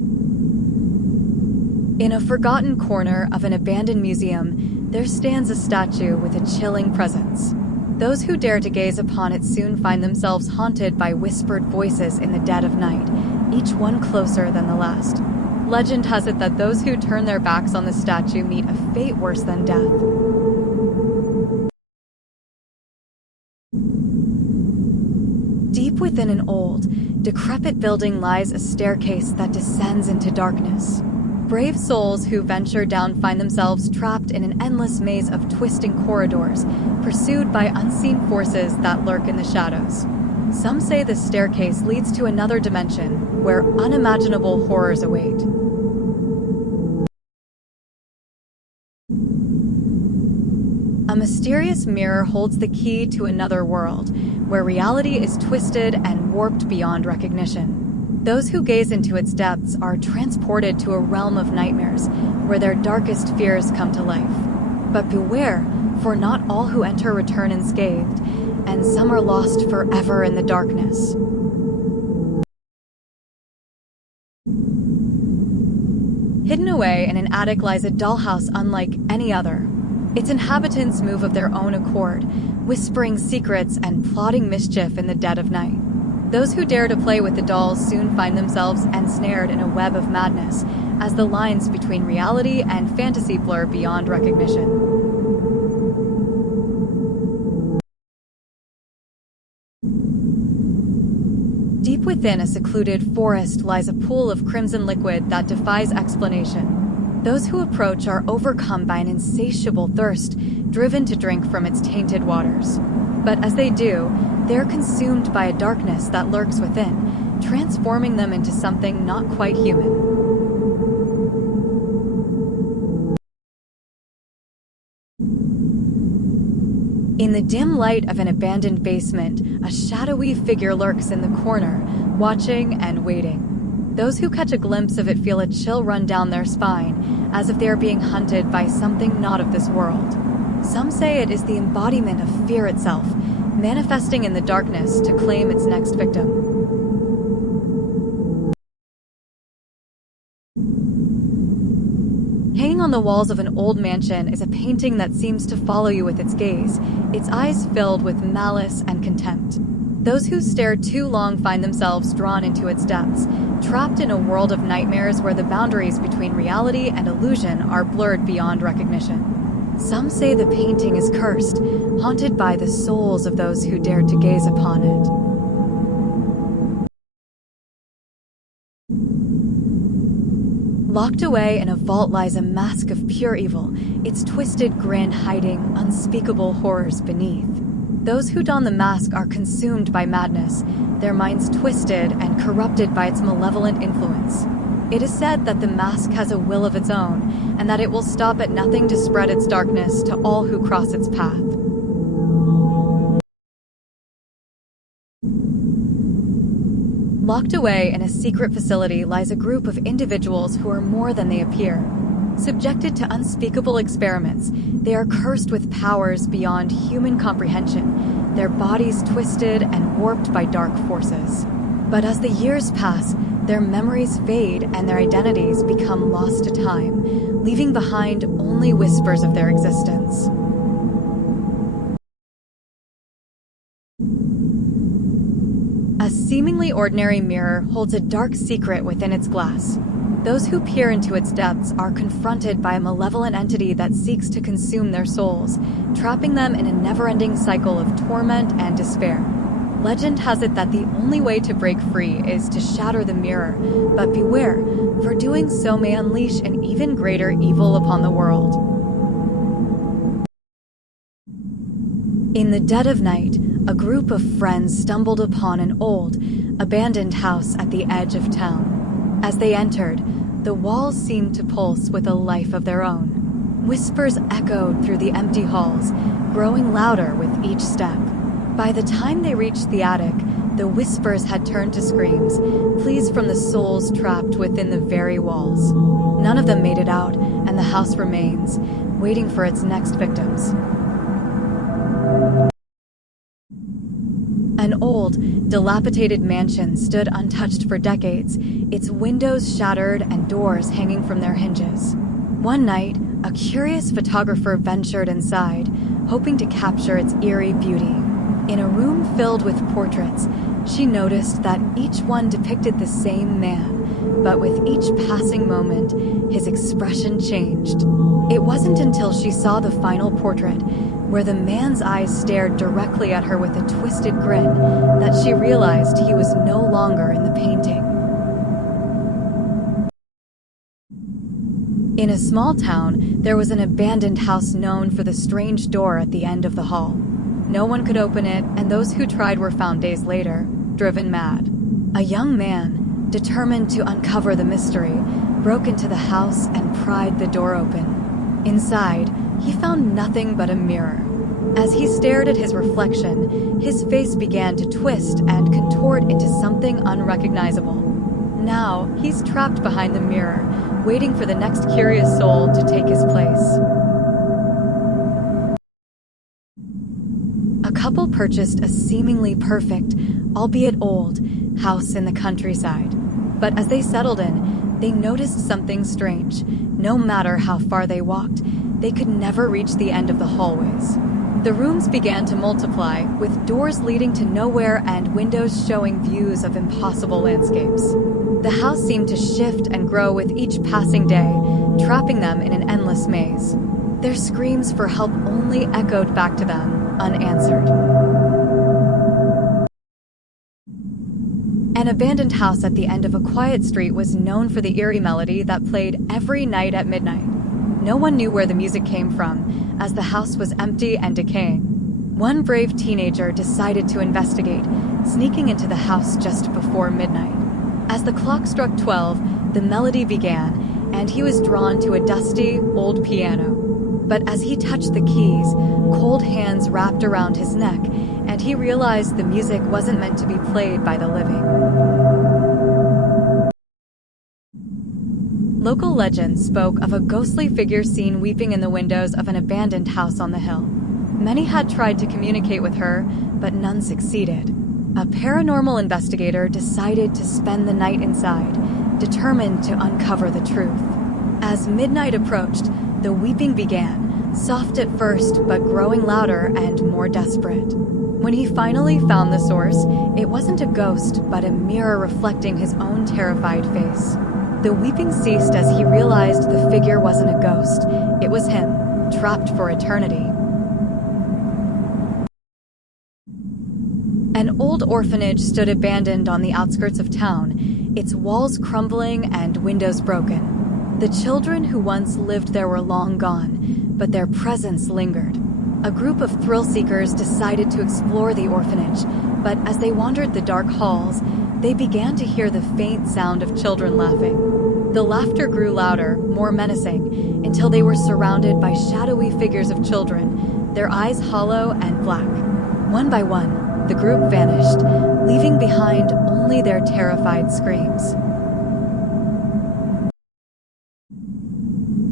In a forgotten corner of an abandoned museum, there stands a statue with a chilling presence. Those who dare to gaze upon it soon find themselves haunted by whispered voices in the dead of night, each one closer than the last. Legend has it that those who turn their backs on the statue meet a fate worse than death. Deep within an old, decrepit building lies a staircase that descends into darkness. Brave souls who venture down find themselves trapped in an endless maze of twisting corridors, pursued by unseen forces that lurk in the shadows. Some say the staircase leads to another dimension, where unimaginable horrors await. A mysterious mirror holds the key to another world, where reality is twisted and warped beyond recognition. Those who gaze into its depths are transported to a realm of nightmares, where their darkest fears come to life. But beware, for not all who enter return unscathed, and some are lost forever in the darkness. Hidden away in an attic lies a dollhouse unlike any other. Its inhabitants move of their own accord, whispering secrets and plotting mischief in the dead of night. Those who dare to play with the dolls soon find themselves ensnared in a web of madness, as the lines between reality and fantasy blur beyond recognition. Deep within a secluded forest lies a pool of crimson liquid that defies explanation. Those who approach are overcome by an insatiable thirst, driven to drink from its tainted waters. But as they do, they're consumed by a darkness that lurks within, transforming them into something not quite human. In the dim light of an abandoned basement, a shadowy figure lurks in the corner, watching and waiting. Those who catch a glimpse of it feel a chill run down their spine, as if they are being hunted by something not of this world. Some say it is the embodiment of fear itself, manifesting in the darkness to claim its next victim. Hanging on the walls of an old mansion is a painting that seems to follow you with its gaze, its eyes filled with malice and contempt. Those who stare too long find themselves drawn into its depths, trapped in a world of nightmares where the boundaries between reality and illusion are blurred beyond recognition. Some say the painting is cursed, haunted by the souls of those who dared to gaze upon it. Locked away in a vault lies a mask of pure evil, its twisted grin hiding unspeakable horrors beneath. Those who don the mask are consumed by madness, their minds twisted and corrupted by its malevolent influence. It is said that the mask has a will of its own, and that it will stop at nothing to spread its darkness to all who cross its path. Locked away in a secret facility lies a group of individuals who are more than they appear. Subjected to unspeakable experiments, they are cursed with powers beyond human comprehension, their bodies twisted and warped by dark forces. But as the years pass, their memories fade and their identities become lost to time, leaving behind only whispers of their existence. A seemingly ordinary mirror holds a dark secret within its glass. Those who peer into its depths are confronted by a malevolent entity that seeks to consume their souls, trapping them in a never-ending cycle of torment and despair. Legend has it that the only way to break free is to shatter the mirror, but beware, for doing so may unleash an even greater evil upon the world. In the dead of night, a group of friends stumbled upon an old, abandoned house at the edge of town. As they entered, the walls seemed to pulse with a life of their own. Whispers echoed through the empty halls, growing louder with each step. By the time they reached the attic, the whispers had turned to screams, pleas from the souls trapped within the very walls. None of them made it out, and the house remains, waiting for its next victims. An old, dilapidated mansion stood untouched for decades, its windows shattered and doors hanging from their hinges. One night, a curious photographer ventured inside, hoping to capture its eerie beauty. In a room filled with portraits, she noticed that each one depicted the same man, but with each passing moment, his expression changed. It wasn't until she saw the final portrait, where the man's eyes stared directly at her with a twisted grin, that she realized he was no longer in the painting. In a small town, there was an abandoned house known for the strange door at the end of the hall. No one could open it, and those who tried were found days later, driven mad. A young man, determined to uncover the mystery, broke into the house and pried the door open. Inside, he found nothing but a mirror. As he stared at his reflection, his face began to twist and contort into something unrecognizable. Now, he's trapped behind the mirror, waiting for the next curious soul to take his place. A couple purchased a seemingly perfect, albeit old, house in the countryside. But as they settled in, they noticed something strange. No matter how far they walked, they could never reach the end of the hallways. The rooms began to multiply, with doors leading to nowhere and windows showing views of impossible landscapes. The house seemed to shift and grow with each passing day, trapping them in an endless maze. Their screams for help only echoed back to them, unanswered. An abandoned house at the end of a quiet street was known for the eerie melody that played every night at midnight. No one knew where the music came from, as the house was empty and decaying. One brave teenager decided to investigate, sneaking into the house just before midnight. As the clock struck 12, the melody began, and he was drawn to a dusty, old piano. But as he touched the keys, cold hands wrapped around his neck, and he realized the music wasn't meant to be played by the living. Local legends spoke of a ghostly figure seen weeping in the windows of an abandoned house on the hill. Many had tried to communicate with her, but none succeeded. A paranormal investigator decided to spend the night inside, determined to uncover the truth. As midnight approached, the weeping began, soft at first, but growing louder and more desperate. When he finally found the source, it wasn't a ghost, but a mirror reflecting his own terrified face. The weeping ceased as he realized the figure wasn't a ghost. It was him, trapped for eternity. An old orphanage stood abandoned on the outskirts of town, its walls crumbling and windows broken. The children who once lived there were long gone, but their presence lingered. A group of thrill-seekers decided to explore the orphanage, but as they wandered the dark halls, they began to hear the faint sound of children laughing. The laughter grew louder, more menacing, until they were surrounded by shadowy figures of children, their eyes hollow and black. One by one, the group vanished, leaving behind only their terrified screams.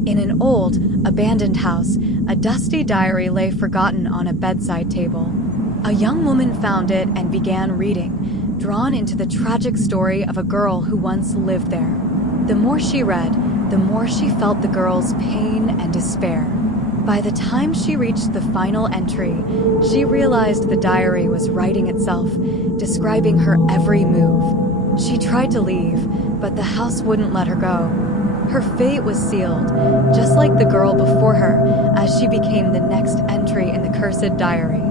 In an old, abandoned house, a dusty diary lay forgotten on a bedside table. A young woman found it and began reading, drawn into the tragic story of a girl who once lived there. The more she read, the more she felt the girl's pain and despair. By the time she reached the final entry, she realized the diary was writing itself, describing her every move. She tried to leave, but the house wouldn't let her go. Her fate was sealed, just like the girl before her, as she became the next entry in the cursed diary.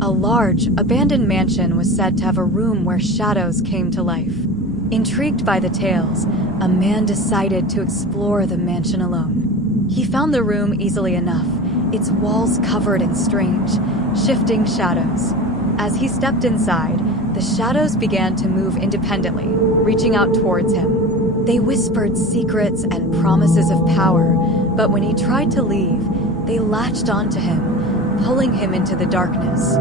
A large, abandoned mansion was said to have a room where shadows came to life. Intrigued by the tales, a man decided to explore the mansion alone. He found the room easily enough, its walls covered in strange, shifting shadows. As he stepped inside, the shadows began to move independently, reaching out towards him. They whispered secrets and promises of power, but when he tried to leave, they latched onto him, pulling him into the darkness.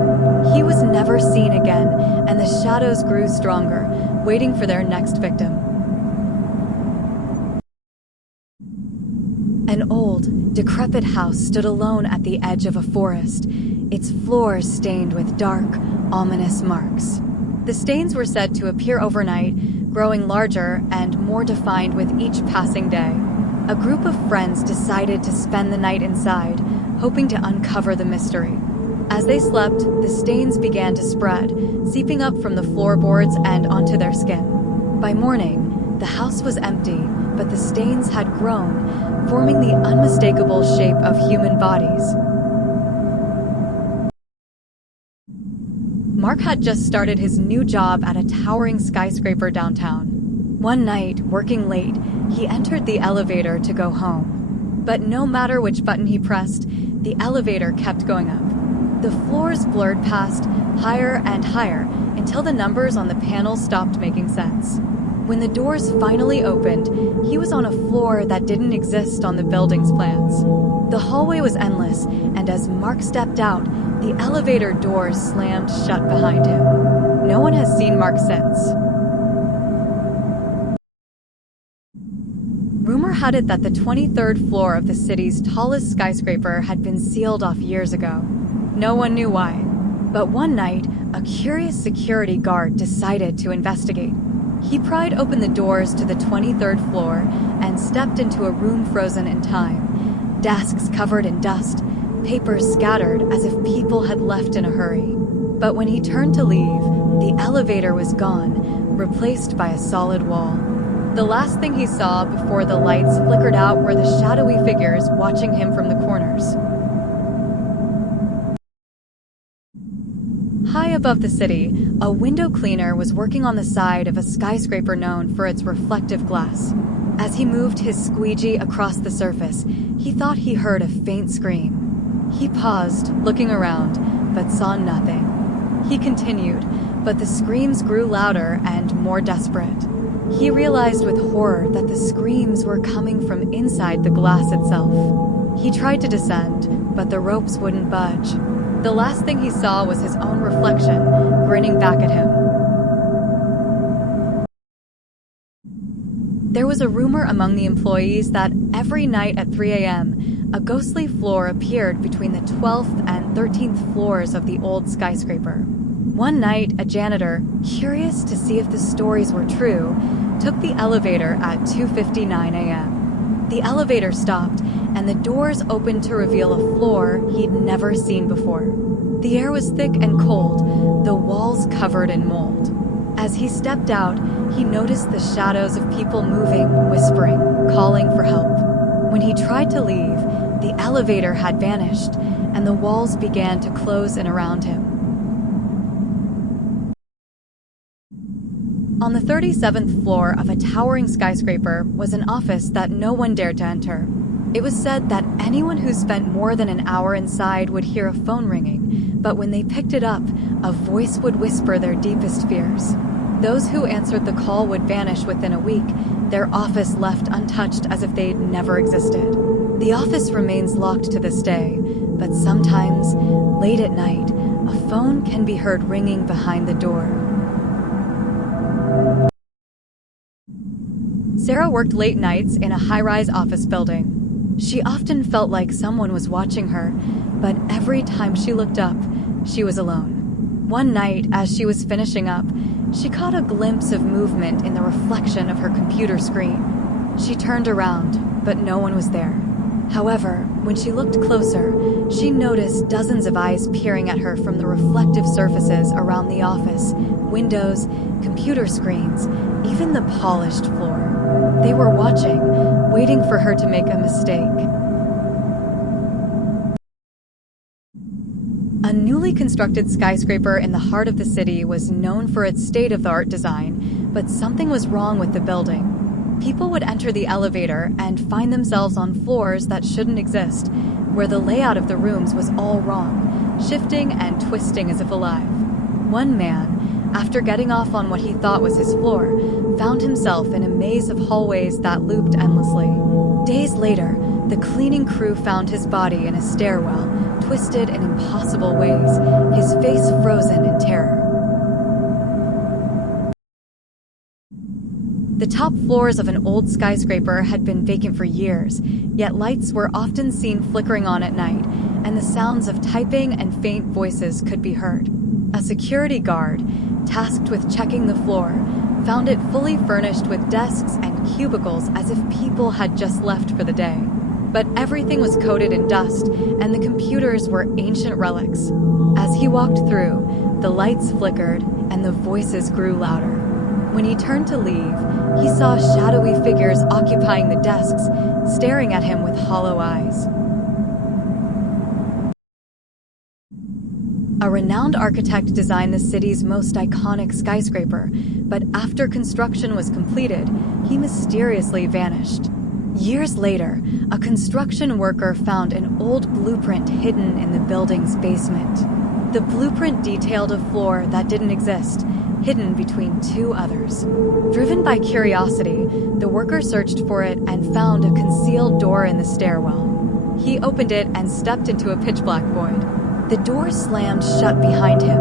He was never seen again, and the shadows grew stronger, waiting for their next victim. An old, decrepit house stood alone at the edge of a forest, its floors stained with dark, ominous marks. The stains were said to appear overnight, growing larger and more defined with each passing day. A group of friends decided to spend the night inside, hoping to uncover the mystery. As they slept, the stains began to spread, seeping up from the floorboards and onto their skin. By morning, the house was empty, but the stains had grown, forming the unmistakable shape of human bodies. Mark had just started his new job at a towering skyscraper downtown. One night, working late, he entered the elevator to go home. But no matter which button he pressed, the elevator kept going up. The floors blurred past, higher and higher, until the numbers on the panel stopped making sense. When the doors finally opened, he was on a floor that didn't exist on the building's plans. The hallway was endless, and as Mark stepped out, the elevator doors slammed shut behind him. No one has seen Mark since. Rumor had it that the 23rd floor of the city's tallest skyscraper had been sealed off years ago. No one knew why. But one night, a curious security guard decided to investigate. He pried open the doors to the 23rd floor and stepped into a room frozen in time. Desks covered in dust, papers scattered as if people had left in a hurry. But when he turned to leave, the elevator was gone, replaced by a solid wall. The last thing he saw before the lights flickered out were the shadowy figures watching him from the corners. High above the city, a window cleaner was working on the side of a skyscraper known for its reflective glass. As he moved his squeegee across the surface, he thought he heard a faint scream. He paused, looking around, but saw nothing. He continued, but the screams grew louder and more desperate. He realized with horror that the screams were coming from inside the glass itself. He tried to descend, but the ropes wouldn't budge. The last thing he saw was his own reflection, grinning back at him. There was a rumor among the employees that every night at 3 a.m., a ghostly floor appeared between the 12th and 13th floors of the old skyscraper. One night, a janitor, curious to see if the stories were true, took the elevator at 2:59 a.m. The elevator stopped, and the doors opened to reveal a floor he'd never seen before. The air was thick and cold, the walls covered in mold. As he stepped out, he noticed the shadows of people moving, whispering, calling for help. When he tried to leave, the elevator had vanished, and the walls began to close in around him. On the 37th floor of a towering skyscraper was an office that no one dared to enter. It was said that anyone who spent more than an hour inside would hear a phone ringing, but when they picked it up, a voice would whisper their deepest fears. Those who answered the call would vanish within a week, their office left untouched as if they'd never existed. The office remains locked to this day, but sometimes, late at night, a phone can be heard ringing behind the door. Sarah worked late nights in a high-rise office building. She often felt like someone was watching her, but every time she looked up, she was alone. One night, as she was finishing up, she caught a glimpse of movement in the reflection of her computer screen. She turned around, but no one was there. However, when she looked closer, she noticed dozens of eyes peering at her from the reflective surfaces around the office, windows, computer screens, even the polished floor. They were watching, waiting for her to make a mistake. A newly constructed skyscraper in the heart of the city was known for its state-of-the-art design, but something was wrong with the building. People would enter the elevator and find themselves on floors that shouldn't exist, where the layout of the rooms was all wrong, shifting and twisting as if alive. One man, after getting off on what he thought was his floor, found himself in a maze of hallways that looped endlessly. Days later, the cleaning crew found his body in a stairwell, twisted in impossible ways, his face frozen in terror. The top floors of an old skyscraper had been vacant for years, yet lights were often seen flickering on at night, and the sounds of typing and faint voices could be heard. A security guard, tasked with checking the floor, found it fully furnished with desks and cubicles as if people had just left for the day. But everything was coated in dust, and the computers were ancient relics. As he walked through, the lights flickered and the voices grew louder. When he turned to leave, he saw shadowy figures occupying the desks, staring at him with hollow eyes. A renowned architect designed the city's most iconic skyscraper, but after construction was completed, he mysteriously vanished. Years later, a construction worker found an old blueprint hidden in the building's basement. The blueprint detailed a floor that didn't exist, hidden between two others. Driven by curiosity, the worker searched for it and found a concealed door in the stairwell. He opened it and stepped into a pitch-black void. The door slammed shut behind him,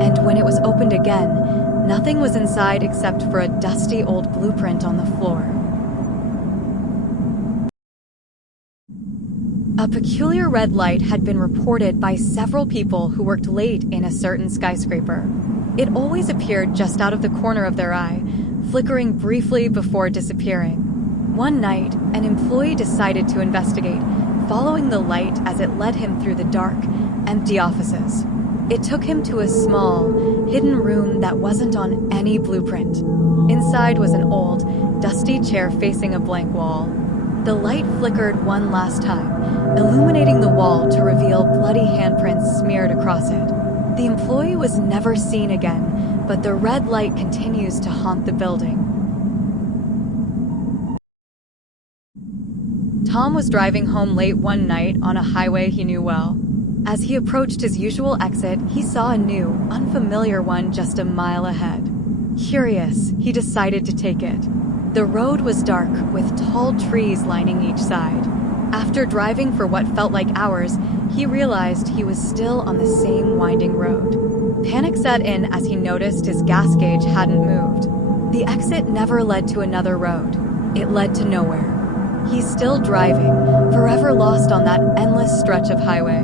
and when it was opened again, nothing was inside except for a dusty old blueprint on the floor. A peculiar red light had been reported by several people who worked late in a certain skyscraper. It always appeared just out of the corner of their eye, flickering briefly before disappearing. One night, an employee decided to investigate, following the light as it led him through the dark, empty offices. It took him to a small, hidden room that wasn't on any blueprint. Inside was an old, dusty chair facing a blank wall. The light flickered one last time, illuminating the wall to reveal bloody handprints smeared across it. The employee was never seen again, but the red light continues to haunt the building. Tom was driving home late one night on a highway he knew well. As he approached his usual exit, he saw a new, unfamiliar one just a mile ahead. Curious, he decided to take it. The road was dark, with tall trees lining each side. After driving for what felt like hours, he realized he was still on the same winding road. Panic set in as he noticed his gas gauge hadn't moved. The exit never led to another road. It led to nowhere. He's still driving, forever lost on that endless stretch of highway.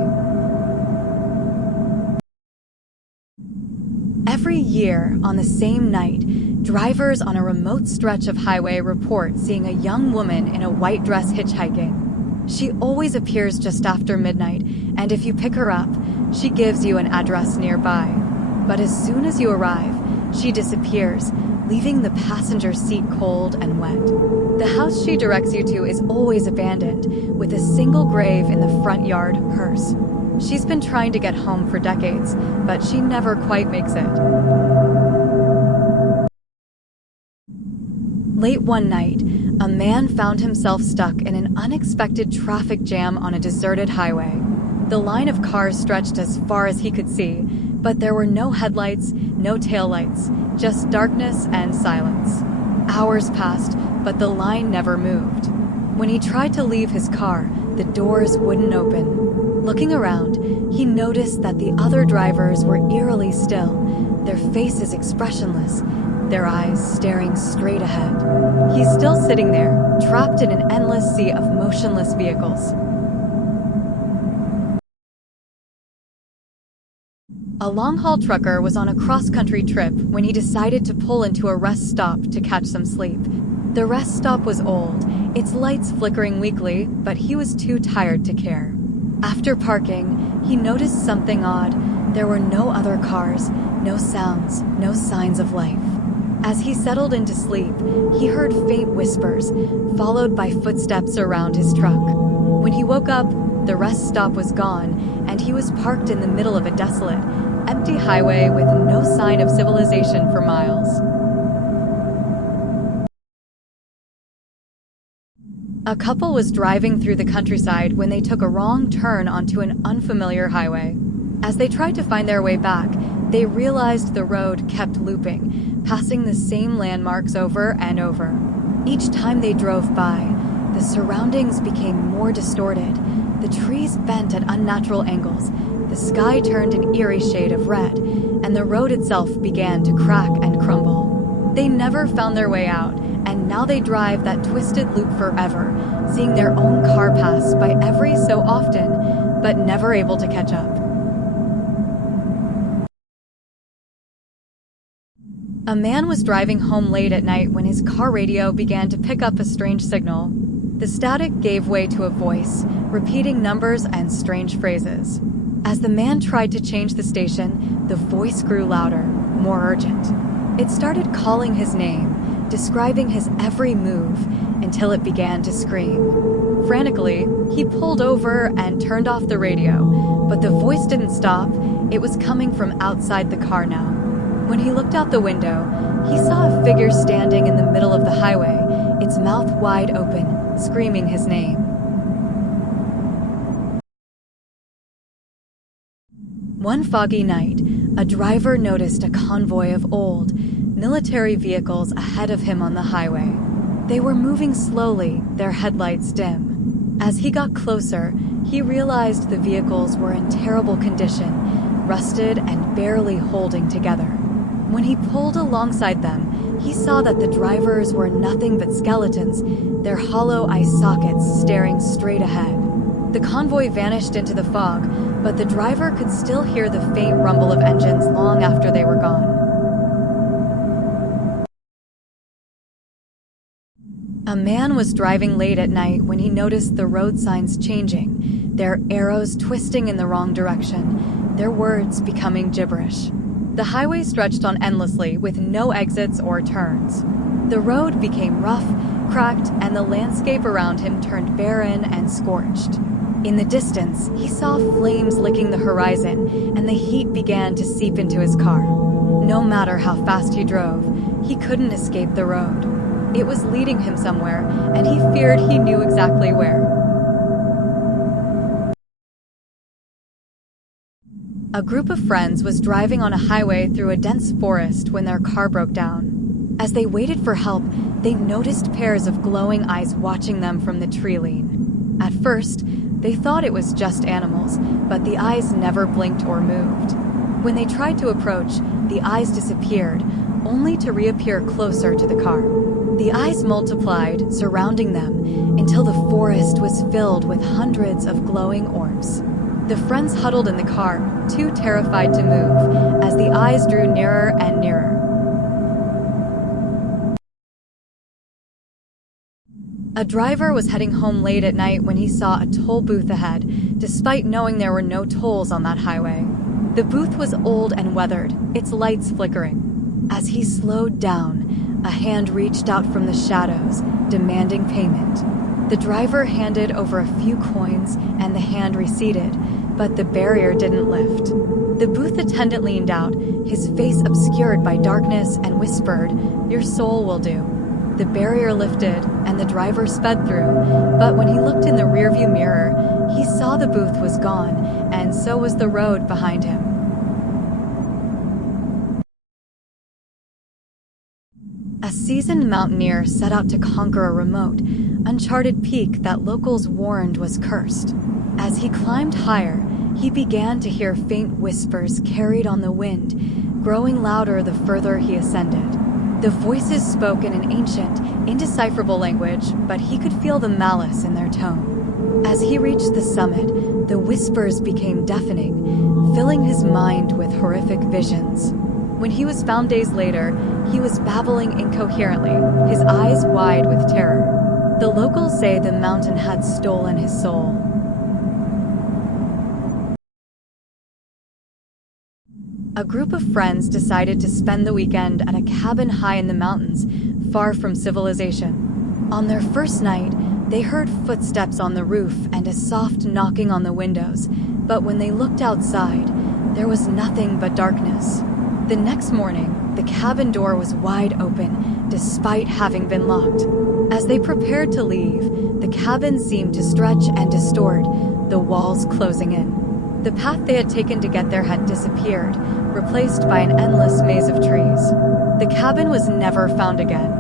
Every year, on the same night, drivers on a remote stretch of highway report seeing a young woman in a white dress hitchhiking. She always appears just after midnight, and if you pick her up, she gives you an address nearby. But as soon as you arrive, she disappears, leaving the passenger seat cold and wet. The house she directs you to is always abandoned, with a single grave in the front yard, hers. She's been trying to get home for decades, but she never quite makes it. Late one night, a man found himself stuck in an unexpected traffic jam on a deserted highway. The line of cars stretched as far as he could see, but there were no headlights, no taillights, just darkness and silence. Hours passed, but the line never moved. When he tried to leave his car, the doors wouldn't open. Looking around, he noticed that the other drivers were eerily still, their faces expressionless, their eyes staring straight ahead. He's still sitting there, trapped in an endless sea of motionless vehicles. A long-haul trucker was on a cross-country trip when he decided to pull into a rest stop to catch some sleep. The rest stop was old, its lights flickering weakly, but he was too tired to care. After parking, he noticed something odd. There were no other cars, no sounds, no signs of life. As he settled into sleep, he heard faint whispers, followed by footsteps around his truck. When he woke up, the rest stop was gone, and he was parked in the middle of a desolate, empty highway with no sign of civilization for miles. A couple was driving through the countryside when they took a wrong turn onto an unfamiliar highway. As they tried to find their way back, they realized the road kept looping, passing the same landmarks over and over. Each time they drove by, the surroundings became more distorted. The trees bent at unnatural angles, the sky turned an eerie shade of red, and the road itself began to crack and crumble. They never found their way out, and now they drive that twisted loop forever, seeing their own car pass by every so often, but never able to catch up. A man was driving home late at night when his car radio began to pick up a strange signal. The static gave way to a voice, repeating numbers and strange phrases. As the man tried to change the station, the voice grew louder, more urgent. It started calling his name, describing his every move, until it began to scream. Frantically, he pulled over and turned off the radio, but the voice didn't stop. It was coming from outside the car now. When he looked out the window, he saw a figure standing in the middle of the highway, its mouth wide open, screaming his name. One foggy night, a driver noticed a convoy of old, military vehicles ahead of him on the highway. They were moving slowly, their headlights dim. As he got closer, he realized the vehicles were in terrible condition, rusted and barely holding together. When he pulled alongside them, he saw that the drivers were nothing but skeletons, their hollow eye sockets staring straight ahead. The convoy vanished into the fog, but the driver could still hear the faint rumble of engines long after they were gone. A man was driving late at night when he noticed the road signs changing, their arrows twisting in the wrong direction, their words becoming gibberish. The highway stretched on endlessly with no exits or turns. The road became rough, cracked, and the landscape around him turned barren and scorched. In the distance, he saw flames licking the horizon, and the heat began to seep into his car. No matter how fast he drove, he couldn't escape the road. It was leading him somewhere, and he feared he knew exactly where. A group of friends was driving on a highway through a dense forest when their car broke down. As they waited for help, they noticed pairs of glowing eyes watching them from the tree lean. At first, they thought it was just animals, but the eyes never blinked or moved. When they tried to approach, the eyes disappeared, only to reappear closer to the car. The eyes multiplied, surrounding them, until the forest was filled with hundreds of glowing orbs. The friends huddled in the car, too terrified to move, as the eyes drew nearer and nearer. A driver was heading home late at night when he saw a toll booth ahead, despite knowing there were no tolls on that highway. The booth was old and weathered, its lights flickering. As he slowed down, a hand reached out from the shadows, demanding payment. The driver handed over a few coins and the hand receded, but the barrier didn't lift. The booth attendant leaned out, his face obscured by darkness, and whispered, "Your soul will do." The barrier lifted, and the driver sped through, but when he looked in the rearview mirror, he saw the booth was gone, and so was the road behind him. A seasoned mountaineer set out to conquer a remote, uncharted peak that locals warned was cursed. As he climbed higher, he began to hear faint whispers carried on the wind, growing louder the further he ascended. The voices spoke in an ancient, indecipherable language, but he could feel the malice in their tone. As he reached the summit, the whispers became deafening, filling his mind with horrific visions. When he was found days later, he was babbling incoherently, his eyes wide with terror. The locals say the mountain had stolen his soul. A group of friends decided to spend the weekend at a cabin high in the mountains, far from civilization. On their first night, they heard footsteps on the roof and a soft knocking on the windows, but when they looked outside, there was nothing but darkness. The next morning, the cabin door was wide open, despite having been locked. As they prepared to leave, the cabin seemed to stretch and distort, the walls closing in. The path they had taken to get there had disappeared, replaced by an endless maze of trees. The cabin was never found again.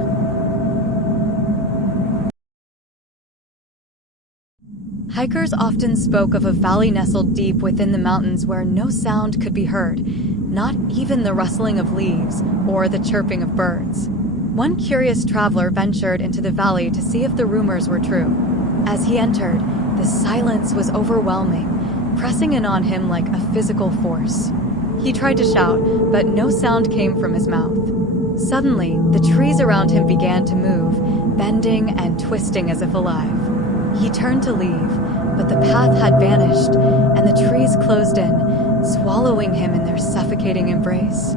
Hikers often spoke of a valley nestled deep within the mountains where no sound could be heard, not even the rustling of leaves or the chirping of birds. One curious traveler ventured into the valley to see if the rumors were true. As he entered, the silence was overwhelming, pressing in on him like a physical force. He tried to shout, but no sound came from his mouth. Suddenly, the trees around him began to move, bending and twisting as if alive. He turned to leave, but the path had vanished, and the trees closed in, swallowing him in their suffocating embrace.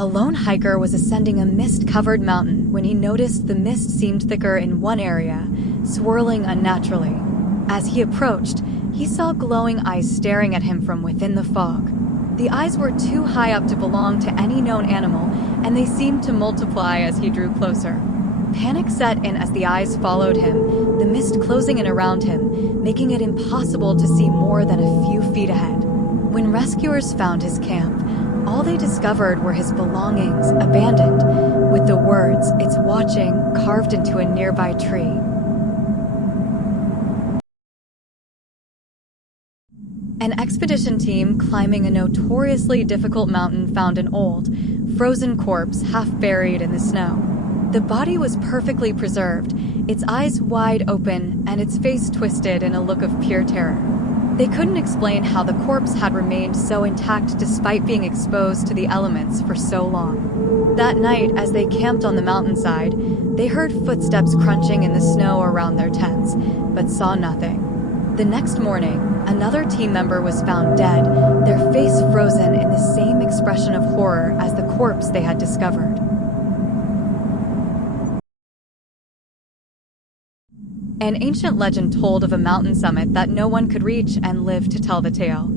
A lone hiker was ascending a mist-covered mountain when he noticed the mist seemed thicker in one area, swirling unnaturally. As he approached, he saw glowing eyes staring at him from within the fog. The eyes were too high up to belong to any known animal, and they seemed to multiply as he drew closer. Panic set in as the eyes followed him, the mist closing in around him, making it impossible to see more than a few feet ahead. When rescuers found his camp, all they discovered were his belongings, abandoned, with the words, "It's watching," carved into a nearby tree. An expedition team climbing a notoriously difficult mountain found an old, frozen corpse half buried in the snow. The body was perfectly preserved, its eyes wide open and its face twisted in a look of pure terror. They couldn't explain how the corpse had remained so intact despite being exposed to the elements for so long. That night, as they camped on the mountainside, they heard footsteps crunching in the snow around their tents, but saw nothing. The next morning, another team member was found dead, their face frozen in the same expression of horror as the corpse they had discovered. An ancient legend told of a mountain summit that no one could reach and live to tell the tale.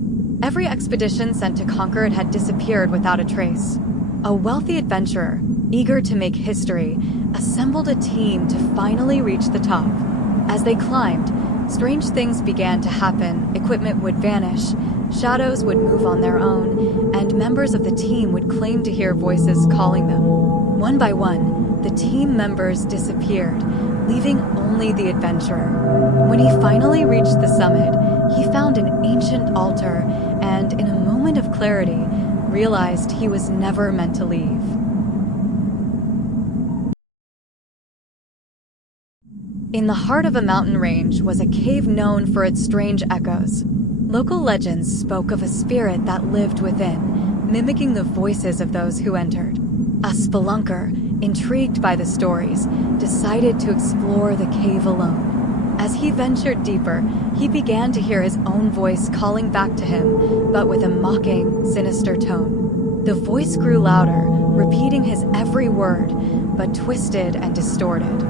Every expedition sent to conquer it had disappeared without a trace. A wealthy adventurer, eager to make history, assembled a team to finally reach the top. As they climbed, strange things began to happen, equipment would vanish, shadows would move on their own, and members of the team would claim to hear voices calling them. One by one, the team members disappeared, leaving only the adventurer. When he finally reached the summit, he found an ancient altar and, in a moment of clarity, realized he was never meant to leave. In the heart of a mountain range was a cave known for its strange echoes. Local legends spoke of a spirit that lived within, mimicking the voices of those who entered. A spelunker, intrigued by the stories, decided to explore the cave alone. As he ventured deeper, he began to hear his own voice calling back to him, but with a mocking, sinister tone. The voice grew louder, repeating his every word, but twisted and distorted.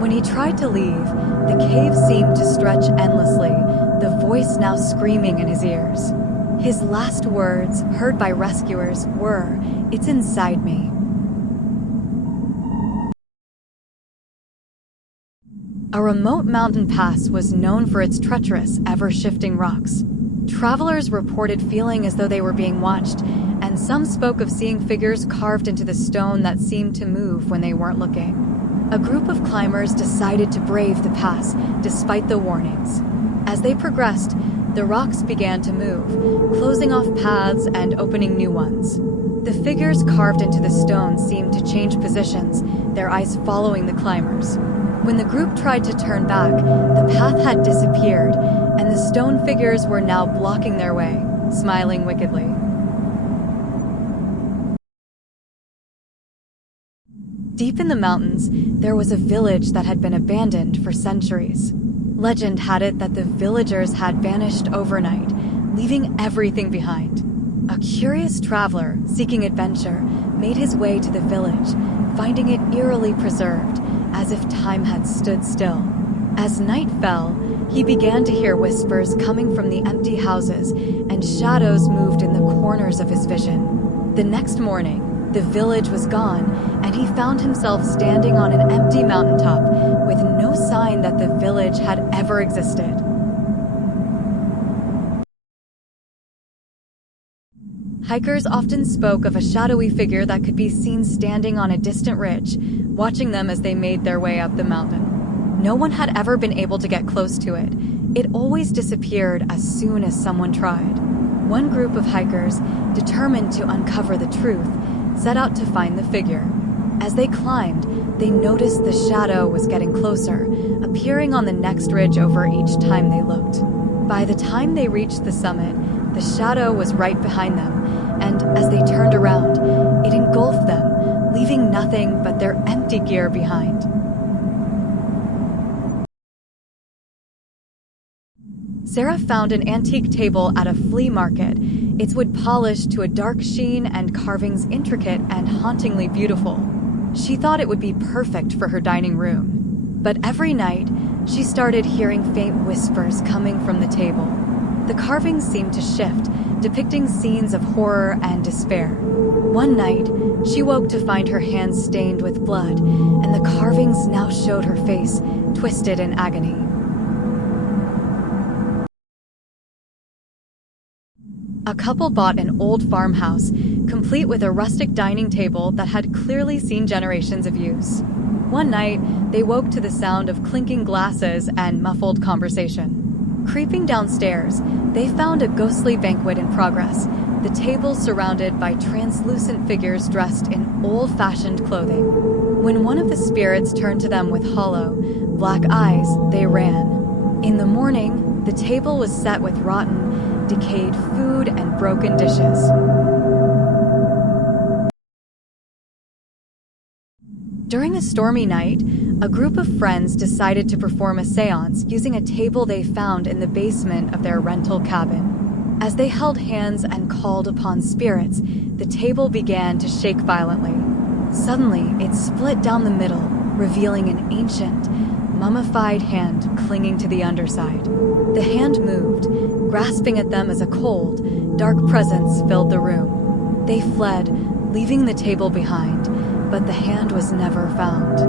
When he tried to leave, the cave seemed to stretch endlessly, the voice now screaming in his ears. His last words, heard by rescuers, were, "It's inside me." A remote mountain pass was known for its treacherous, ever-shifting rocks. Travelers reported feeling as though they were being watched, and some spoke of seeing figures carved into the stone that seemed to move when they weren't looking. A group of climbers decided to brave the pass, despite the warnings. As they progressed, the rocks began to move, closing off paths and opening new ones. The figures carved into the stone seemed to change positions, their eyes following the climbers. When the group tried to turn back, the path had disappeared, and the stone figures were now blocking their way, smiling wickedly. Deep in the mountains, there was a village that had been abandoned for centuries. Legend had it that the villagers had vanished overnight, leaving everything behind. A curious traveler, seeking adventure, made his way to the village, finding it eerily preserved, as if time had stood still. As night fell, he began to hear whispers coming from the empty houses, and shadows moved in the corners of his vision. The next morning, the village was gone, and he found himself standing on an empty mountaintop, with no sign that the village had ever existed. Hikers often spoke of a shadowy figure that could be seen standing on a distant ridge, watching them as they made their way up the mountain. No one had ever been able to get close to it. It always disappeared as soon as someone tried. One group of hikers, determined to uncover the truth, set out to find the figure. As they climbed, they noticed the shadow was getting closer, appearing on the next ridge over each time they looked. By the time they reached the summit, the shadow was right behind them, and as they turned around, it engulfed them, leaving nothing but their empty gear behind. Sarah found an antique table at a flea market, its wood polished to a dark sheen and carvings intricate and hauntingly beautiful. She thought it would be perfect for her dining room. But every night, she started hearing faint whispers coming from the table. The carvings seemed to shift, depicting scenes of horror and despair. One night, she woke to find her hands stained with blood, and the carvings now showed her face, twisted in agony. A couple bought an old farmhouse, complete with a rustic dining table that had clearly seen generations of use. One night, they woke to the sound of clinking glasses and muffled conversation. Creeping downstairs, they found a ghostly banquet in progress, the table surrounded by translucent figures dressed in old-fashioned clothing. When one of the spirits turned to them with hollow, black eyes, they ran. In the morning, the table was set with rotten, decayed food and broken dishes. During a stormy night, a group of friends decided to perform a seance using a table they found in the basement of their rental cabin. As they held hands and called upon spirits, the table began to shake violently. Suddenly, it split down the middle, revealing an ancient, mummified hand clinging to the underside. The hand moved, grasping at them as a cold, dark presence filled the room. They fled, leaving the table behind, but the hand was never found.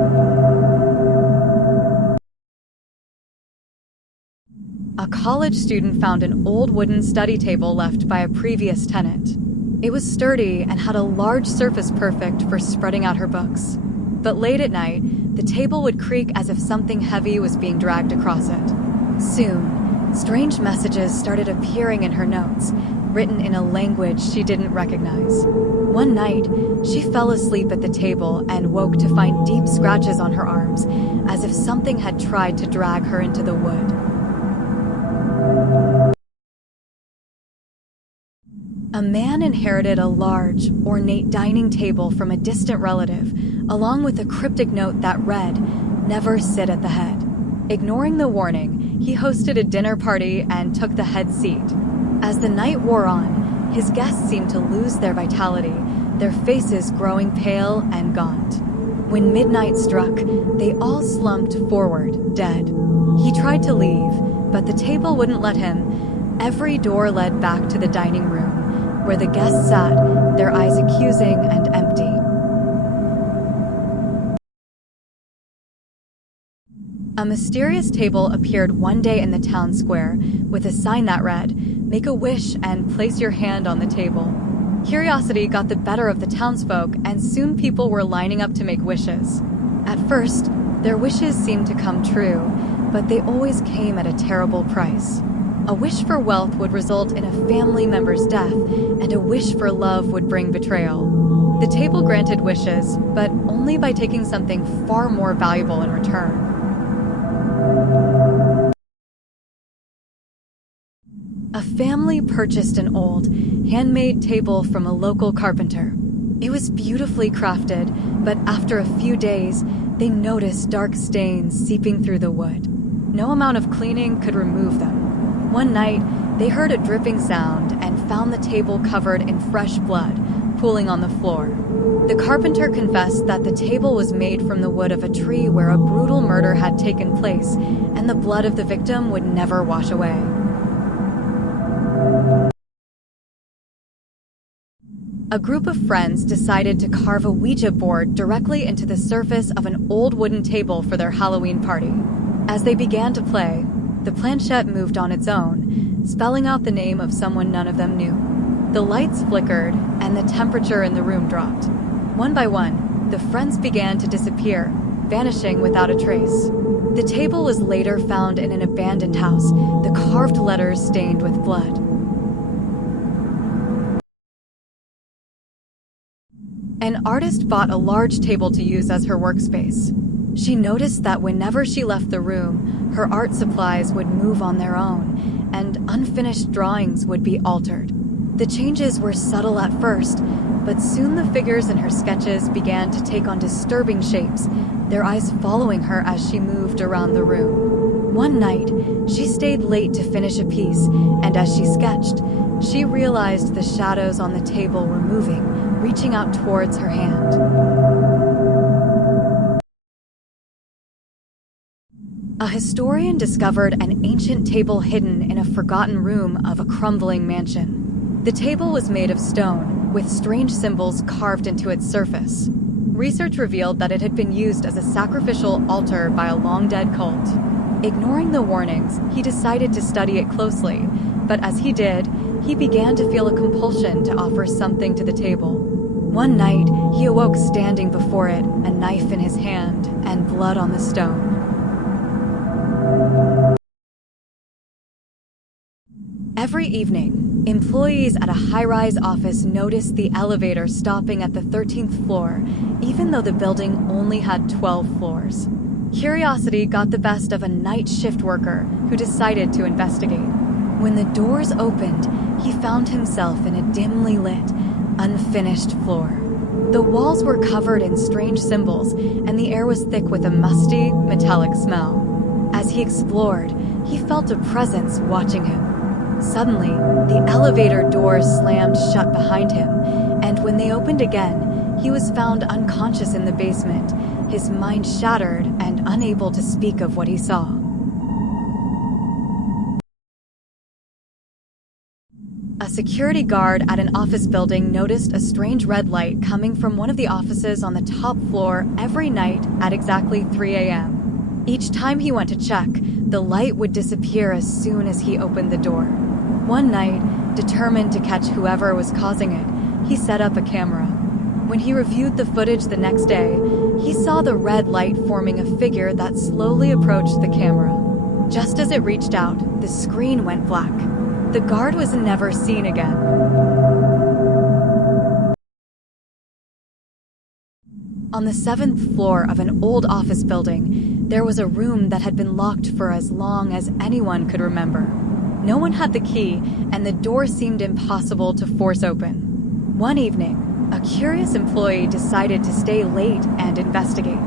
A college student found an old wooden study table left by a previous tenant. It was sturdy and had a large surface perfect for spreading out her books. But late at night, the table would creak as if something heavy was being dragged across it. Soon, strange messages started appearing in her notes, written in a language she didn't recognize. One night, she fell asleep at the table and woke to find deep scratches on her arms, as if something had tried to drag her into the wood. A man inherited a large, ornate dining table from a distant relative, along with a cryptic note that read, "Never sit at the head." Ignoring the warning, he hosted a dinner party and took the head seat. As the night wore on, his guests seemed to lose their vitality, their faces growing pale and gaunt. When midnight struck, they all slumped forward, dead. He tried to leave, but the table wouldn't let him. Every door led back to the dining room, where the guests sat, their eyes accusing and empty. A mysterious table appeared one day in the town square, with a sign that read, "Make a wish and place your hand on the table." Curiosity got the better of the townsfolk, and soon people were lining up to make wishes. At first, their wishes seemed to come true, but they always came at a terrible price. A wish for wealth would result in a family member's death, and a wish for love would bring betrayal. The table granted wishes, but only by taking something far more valuable in return. A family purchased an old, handmade table from a local carpenter. It was beautifully crafted, but after a few days, they noticed dark stains seeping through the wood. No amount of cleaning could remove them. One night, they heard a dripping sound and found the table covered in fresh blood, pooling on the floor. The carpenter confessed that the table was made from the wood of a tree where a brutal murder had taken place, and the blood of the victim would never wash away. A group of friends decided to carve a Ouija board directly into the surface of an old wooden table for their Halloween party. As they began to play, the planchette moved on its own, spelling out the name of someone none of them knew. The lights flickered, and the temperature in the room dropped. One by one, the friends began to disappear, vanishing without a trace. The table was later found in an abandoned house, the carved letters stained with blood. An artist bought a large table to use as her workspace. She noticed that whenever she left the room, her art supplies would move on their own, and unfinished drawings would be altered. The changes were subtle at first, but soon the figures in her sketches began to take on disturbing shapes, their eyes following her as she moved around the room. One night, she stayed late to finish a piece, and as she sketched, she realized the shadows on the table were moving, reaching out towards her hand. A historian discovered an ancient table hidden in a forgotten room of a crumbling mansion. The table was made of stone, with strange symbols carved into its surface. Research revealed that it had been used as a sacrificial altar by a long-dead cult. Ignoring the warnings, he decided to study it closely, but as he did, he began to feel a compulsion to offer something to the table. One night, he awoke standing before it, a knife in his hand and blood on the stone. Every evening, employees at a high-rise office noticed the elevator stopping at the 13th floor, even though the building only had 12 floors. Curiosity got the best of a night shift worker who decided to investigate. When the doors opened, he found himself in a dimly lit, unfinished floor. The walls were covered in strange symbols, and the air was thick with a musty, metallic smell. As he explored, he felt a presence watching him. Suddenly, the elevator doors slammed shut behind him, and when they opened again, he was found unconscious in the basement, his mind shattered and unable to speak of what he saw. A security guard at an office building noticed a strange red light coming from one of the offices on the top floor every night at exactly 3 a.m. Each time he went to check, the light would disappear as soon as he opened the door. One night, determined to catch whoever was causing it, he set up a camera. When he reviewed the footage the next day, he saw the red light forming a figure that slowly approached the camera. Just as it reached out, the screen went black. The guard was never seen again. On the 7th floor of an old office building, there was a room that had been locked for as long as anyone could remember. No one had the key, and the door seemed impossible to force open. One evening, a curious employee decided to stay late and investigate.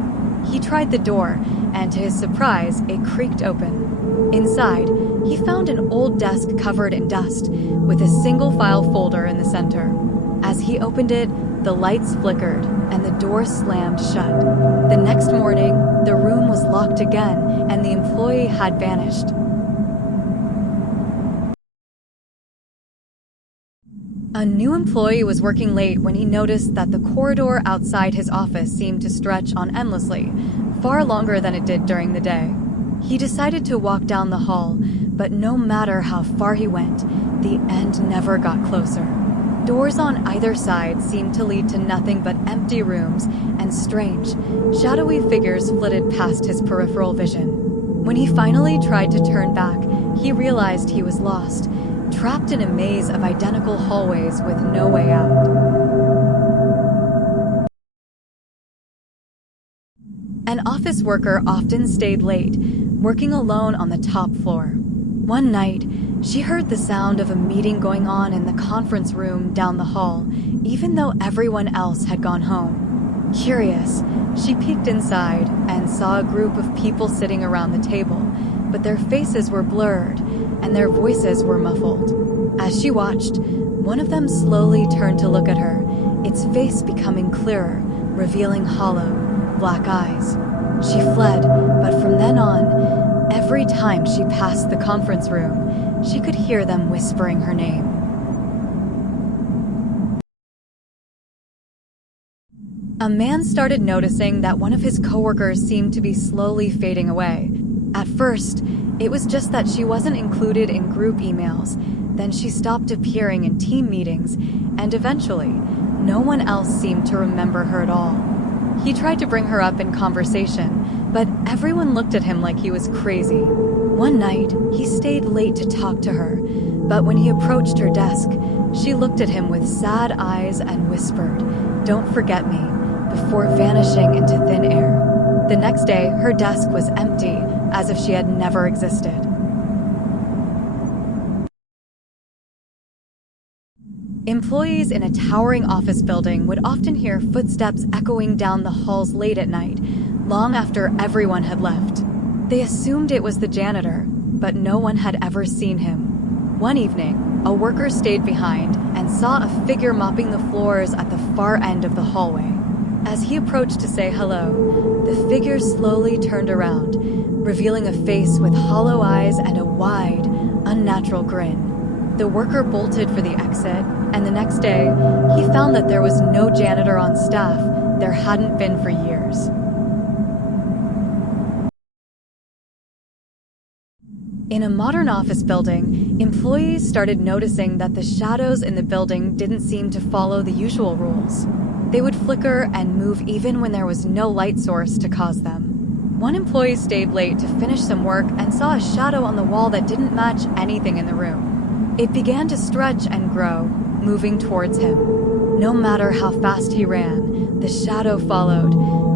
He tried the door, and to his surprise, it creaked open. Inside, he found an old desk covered in dust, with a single file folder in the center. As he opened it, the lights flickered, and the door slammed shut. The next morning, the room was locked again, and the employee had vanished. A new employee was working late when he noticed that the corridor outside his office seemed to stretch on endlessly, far longer than it did during the day. He decided to walk down the hall, but no matter how far he went, the end never got closer. Doors on either side seemed to lead to nothing but empty rooms, and strange, shadowy figures flitted past his peripheral vision. When he finally tried to turn back, he realized he was lost, trapped in a maze of identical hallways with no way out. An office worker often stayed late, working alone on the top floor. One night, she heard the sound of a meeting going on in the conference room down the hall, even though everyone else had gone home. Curious, she peeked inside and saw a group of people sitting around the table, but their faces were blurred and their voices were muffled. As she watched, one of them slowly turned to look at her, its face becoming clearer, revealing hollow, black eyes. She fled, but from then on, every time she passed the conference room, she could hear them whispering her name. A man started noticing that one of his coworkers seemed to be slowly fading away. At first, it was just that she wasn't included in group emails. Then she stopped appearing in team meetings, and eventually, no one else seemed to remember her at all. He tried to bring her up in conversation, but everyone looked at him like he was crazy. One night, he stayed late to talk to her, But when he approached her desk, she looked at him with sad eyes and whispered, "Don't forget me," before vanishing into thin air. The next day, her desk was empty, as if she had never existed. Employees in a towering office building would often hear footsteps echoing down the halls late at night, long after everyone had left. They assumed it was the janitor, but no one had ever seen him. One evening, a worker stayed behind and saw a figure mopping the floors at the far end of the hallway. As he approached to say hello, the figure slowly turned around, revealing a face with hollow eyes and a wide, unnatural grin. The worker bolted for the exit, and the next day, he found that there was no janitor on staff. There hadn't been for years. In a modern office building, employees started noticing that the shadows in the building didn't seem to follow the usual rules. They would flicker and move even when there was no light source to cause them. One employee stayed late to finish some work and saw a shadow on the wall that didn't match anything in the room. It began to stretch and grow, moving towards him. No matter how fast he ran, the shadow followed,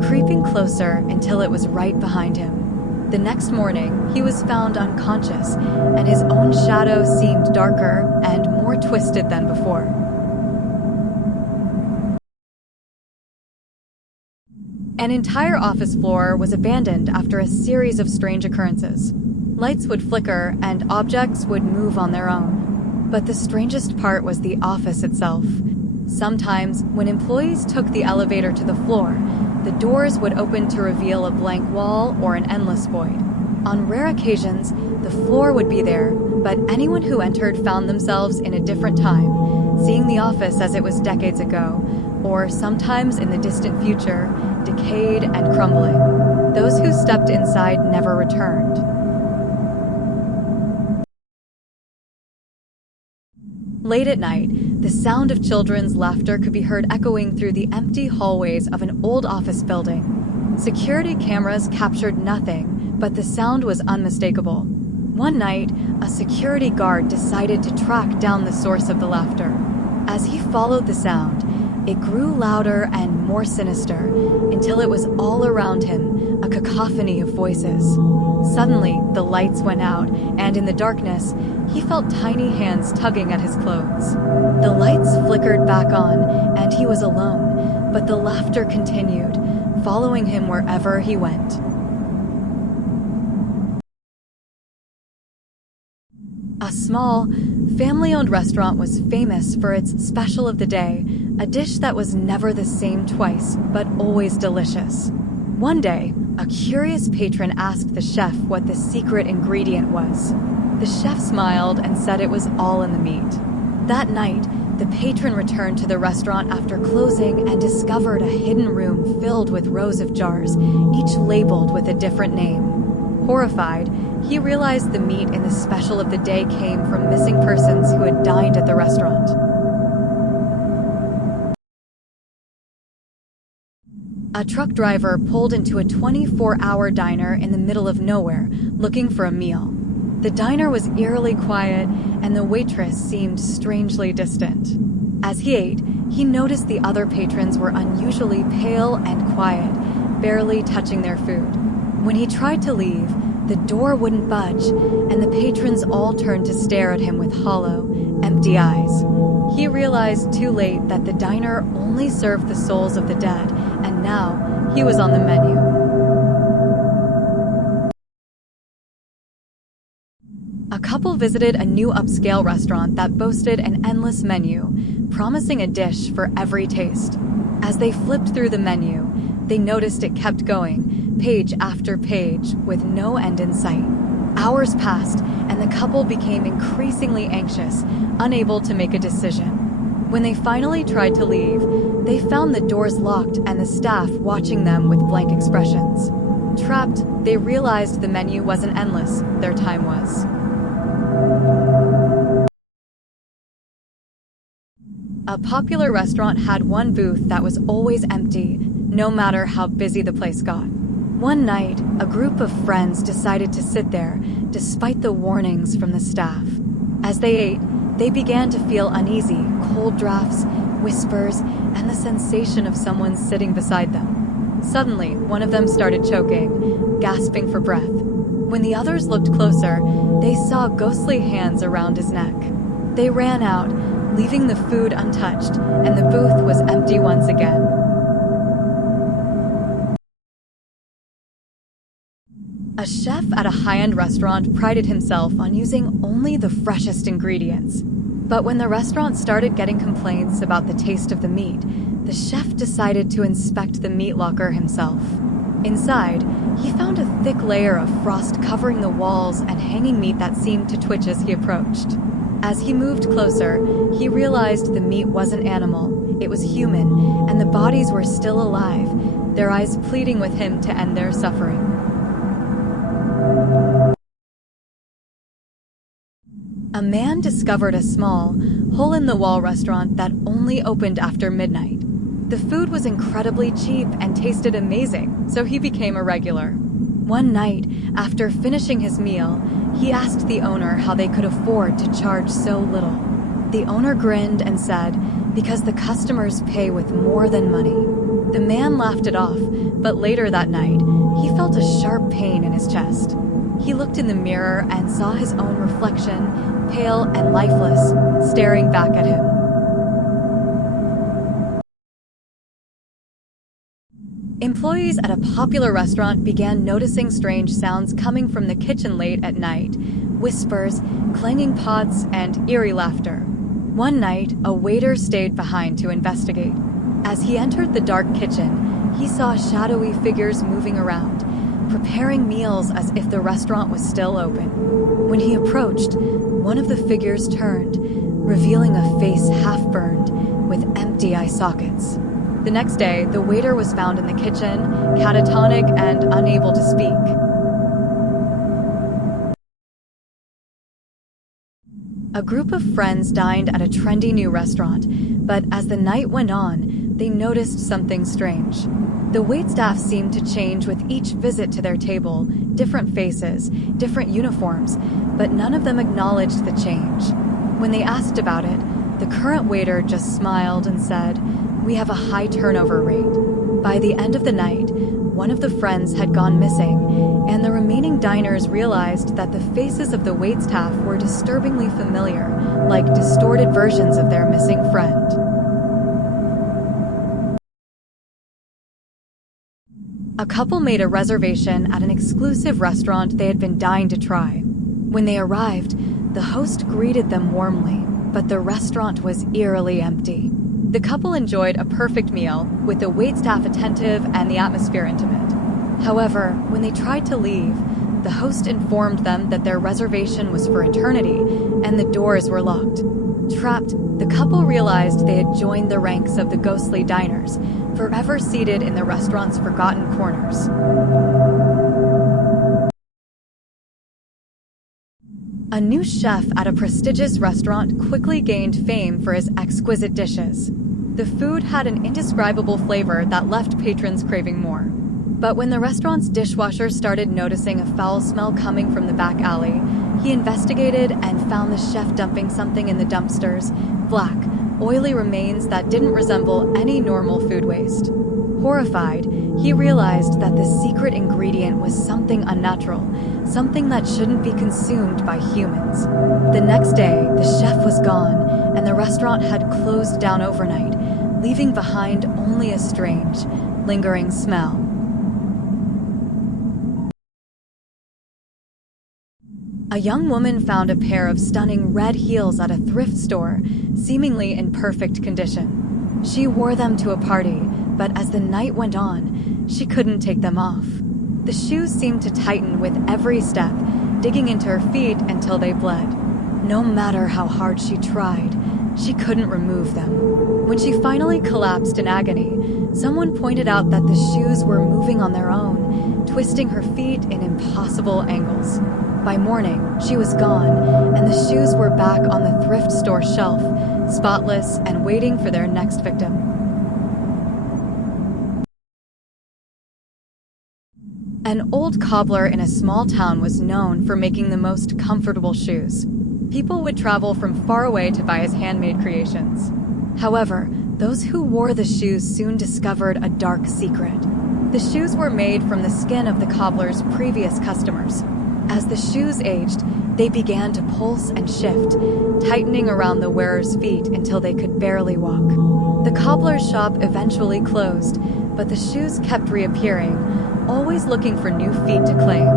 creeping closer until it was right behind him. The next morning, he was found unconscious, and his own shadow seemed darker and more twisted than before. An entire office floor was abandoned after a series of strange occurrences. Lights would flicker and objects would move on their own. But the strangest part was the office itself. Sometimes, when employees took the elevator to the floor, the doors would open to reveal a blank wall or an endless void. On rare occasions, the floor would be there, but anyone who entered found themselves in a different time, seeing the office as it was decades ago, or sometimes in the distant future, decayed and crumbling. Those who stepped inside never returned. Late at night, the sound of children's laughter could be heard echoing through the empty hallways of an old office building. Security cameras captured nothing, but the sound was unmistakable. One night, a security guard decided to track down the source of the laughter. As he followed the sound, it grew louder and more sinister, until it was all around him, a cacophony of voices. Suddenly, the lights went out, and in the darkness, he felt tiny hands tugging at his clothes. The lights flickered back on, and he was alone, but the laughter continued, following him wherever he went. A small, family-owned restaurant was famous for its special of the day, a dish that was never the same twice, but always delicious. One day, a curious patron asked the chef what the secret ingredient was. The chef smiled and said it was all in the meat. That night, the patron returned to the restaurant after closing and discovered a hidden room filled with rows of jars, each labeled with a different name. Horrified, he realized the meat in the special of the day came from missing persons who had dined at the restaurant. A truck driver pulled into a 24-hour diner in the middle of nowhere, looking for a meal. The diner was eerily quiet, and the waitress seemed strangely distant. As he ate, he noticed the other patrons were unusually pale and quiet, barely touching their food. When he tried to leave, the door wouldn't budge, and the patrons all turned to stare at him with hollow, empty eyes. He realized too late that the diner only served the souls of the dead, and now he was on the menu. A couple visited a new upscale restaurant that boasted an endless menu, promising a dish for every taste. As they flipped through the menu, they noticed it kept going, page after page, with no end in sight. Hours passed, and the couple became increasingly anxious, unable to make a decision. When they finally tried to leave, they found the doors locked and the staff watching them with blank expressions. Trapped, they realized the menu wasn't endless, their time was. A popular restaurant had one booth that was always empty, no matter how busy the place got. One night, a group of friends decided to sit there, despite the warnings from the staff. As they ate, they began to feel uneasy, cold drafts, whispers, and the sensation of someone sitting beside them. Suddenly, one of them started choking, gasping for breath. When the others looked closer, they saw ghostly hands around his neck. They ran out, leaving the food untouched, and the booth was empty once again. A chef at a high-end restaurant prided himself on using only the freshest ingredients. But when the restaurant started getting complaints about the taste of the meat, the chef decided to inspect the meat locker himself. Inside, he found a thick layer of frost covering the walls and hanging meat that seemed to twitch as he approached. As he moved closer, he realized the meat wasn't animal, it was human, and the bodies were still alive, their eyes pleading with him to end their suffering. A man discovered a small, hole-in-the-wall restaurant that only opened after midnight. The food was incredibly cheap and tasted amazing, so he became a regular. One night, after finishing his meal, he asked the owner how they could afford to charge so little. The owner grinned and said, "Because the customers pay with more than money." The man laughed it off, but later that night, he felt a sharp pain in his chest. He looked in the mirror and saw his own reflection, pale and lifeless, staring back at him. Employees at a popular restaurant began noticing strange sounds coming from the kitchen late at night, whispers, clanging pots, and eerie laughter. One night, a waiter stayed behind to investigate. As he entered the dark kitchen, he saw shadowy figures moving around, preparing meals as if the restaurant was still open. When he approached, one of the figures turned, revealing a face half-burned, with empty eye sockets. The next day, the waiter was found in the kitchen, catatonic and unable to speak. A group of friends dined at a trendy new restaurant, but as the night went on, they noticed something strange. The waitstaff seemed to change with each visit to their table, different faces, different uniforms, but none of them acknowledged the change. When they asked about it, the current waiter just smiled and said, "We have a high turnover rate." By the end of the night, one of the friends had gone missing, and the remaining diners realized that the faces of the waitstaff were disturbingly familiar, like distorted versions of their missing friend. A couple made a reservation at an exclusive restaurant they had been dying to try. When they arrived, the host greeted them warmly, but the restaurant was eerily empty. The couple enjoyed a perfect meal, with the waitstaff attentive and the atmosphere intimate. However, when they tried to leave, the host informed them that their reservation was for eternity, and the doors were locked. Trapped, the couple realized they had joined the ranks of the ghostly diners, forever seated in the restaurant's forgotten corners. A new chef at a prestigious restaurant quickly gained fame for his exquisite dishes. The food had an indescribable flavor that left patrons craving more. But when the restaurant's dishwasher started noticing a foul smell coming from the back alley, he investigated and found the chef dumping something in the dumpsters, black, oily remains that didn't resemble any normal food waste. Horrified, he realized that the secret ingredient was something unnatural, something that shouldn't be consumed by humans. The next day, the chef was gone, and the restaurant had closed down overnight, leaving behind only a strange, lingering smell. A young woman found a pair of stunning red heels at a thrift store, seemingly in perfect condition. She wore them to a party, but as the night went on, she couldn't take them off. The shoes seemed to tighten with every step, digging into her feet until they bled. No matter how hard she tried, she couldn't remove them. When she finally collapsed in agony, someone pointed out that the shoes were moving on their own, twisting her feet in impossible angles. By morning, she was gone, and the shoes were back on the thrift store shelf, spotless and waiting for their next victim. An old cobbler in a small town was known for making the most comfortable shoes. People would travel from far away to buy his handmade creations. However, those who wore the shoes soon discovered a dark secret. The shoes were made from the skin of the cobbler's previous customers. As the shoes aged, they began to pulse and shift, tightening around the wearer's feet until they could barely walk. The cobbler's shop eventually closed, but the shoes kept reappearing, always looking for new feet to claim.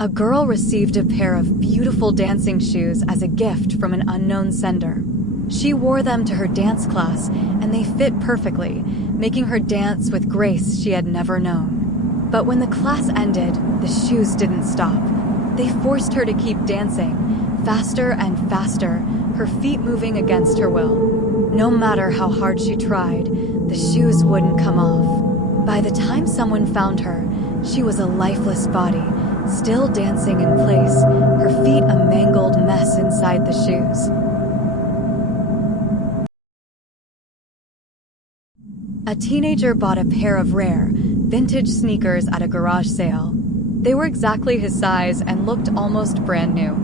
A girl received a pair of beautiful dancing shoes as a gift from an unknown sender. She wore them to her dance class, and they fit perfectly, making her dance with grace she had never known. But when the class ended, the shoes didn't stop. They forced her to keep dancing, faster and faster, her feet moving against her will. No matter how hard she tried, the shoes wouldn't come off. By the time someone found her, she was a lifeless body, still dancing in place, her feet a mangled mess inside the shoes. A teenager bought a pair of rare, vintage sneakers at a garage sale. They were exactly his size and looked almost brand new.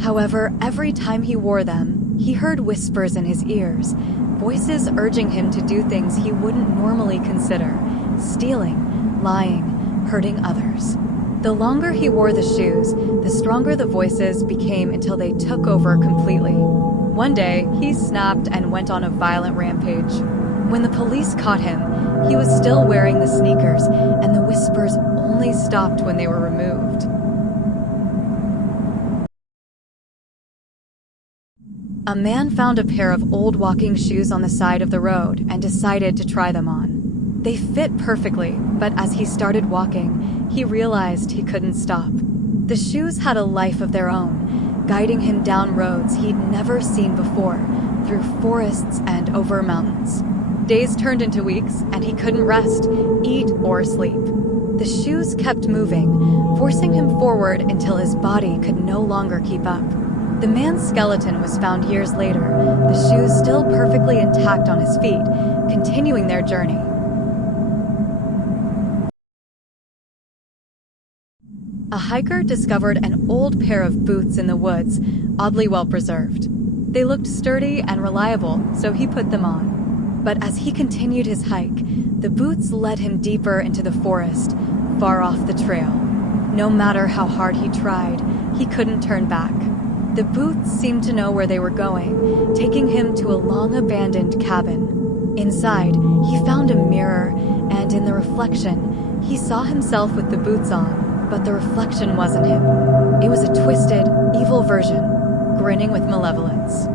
However, every time he wore them, he heard whispers in his ears, voices urging him to do things he wouldn't normally consider: stealing, lying, hurting others. The longer he wore the shoes, the stronger the voices became until they took over completely. One day, he snapped and went on a violent rampage. When the police caught him, he was still wearing the sneakers, and the whispers only stopped when they were removed. A man found a pair of old walking shoes on the side of the road and decided to try them on. They fit perfectly, but as he started walking, he realized he couldn't stop. The shoes had a life of their own, guiding him down roads he'd never seen before, through forests and over mountains. Days turned into weeks, and he couldn't rest, eat, or sleep. The shoes kept moving, forcing him forward until his body could no longer keep up. The man's skeleton was found years later, the shoes still perfectly intact on his feet, continuing their journey. A hiker discovered an old pair of boots in the woods, oddly well preserved. They looked sturdy and reliable, so he put them on. But as he continued his hike, the boots led him deeper into the forest, far off the trail. No matter how hard he tried, he couldn't turn back. The boots seemed to know where they were going, taking him to a long-abandoned cabin. Inside, he found a mirror, and in the reflection, he saw himself with the boots on, but the reflection wasn't him. It was a twisted, evil version, grinning with malevolence.